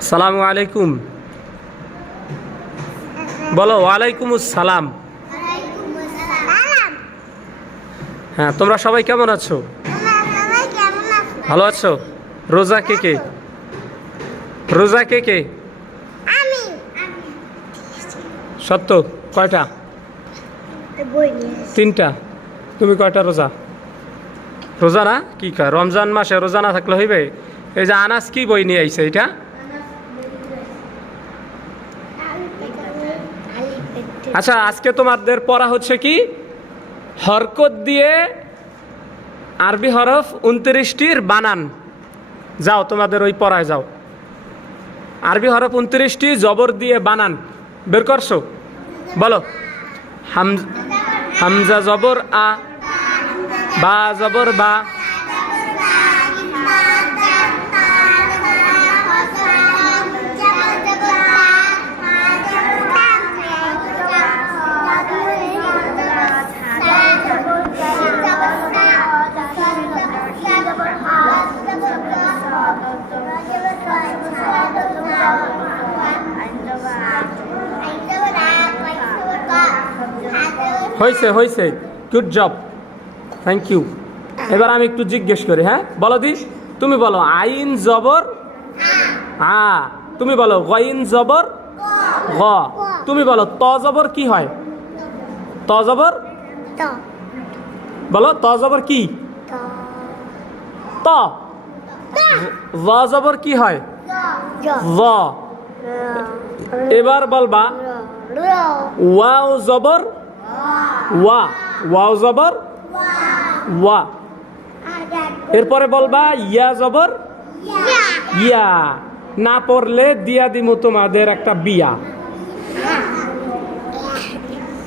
আসসালামু আলাইকুম বলো। ওয়ালাইকুম আসসালাম। হ্যাঁ, তোমরা সবাই কেমন আছো? ভালো আছো? রোজা কে কে? রোজা কে কে? সত্য? কয়টা? তিনটা। তুমি কয়টা রোজা? রোজা না? কি কয় রমজান মাসে রোজা না থাকলে হইবে? এই যে আনাস কি বই নিয়ে আইছে এটা? আচ্ছা, আজকে তোমাদের পড়া হচ্ছে কি হরকত দিয়ে আরবি হরফ 29টির বানান। যাও তোমাদের ওই পড়ায় যাও। আরবি হরফ 29টি জবর দিয়ে বানান বের করছো? বলো। হামজা জবর আ, বা জবর বা, হয়েছে হয়েছে, গুড জব, থ্যাংক ইউ। এবার আমি একটু জিজ্ঞেস করি। হ্যাঁ বলো দি, তুমি বলো আইন জবর আ, তুমি বলো গইন জবর গ, তুমি বলো ত জবর কি হয়? ত জবর বলো, ত জবর কি? ত। জ জবর কি হয়? জ। এবার বলবা ওয়াও জবর ওয়া, ওয়াও জবর ওয়া। এরপরে বলবা ইয়া জবর ইয়া। না পড়লে দিয়া দিমু তোমাদের একটা বিয়া।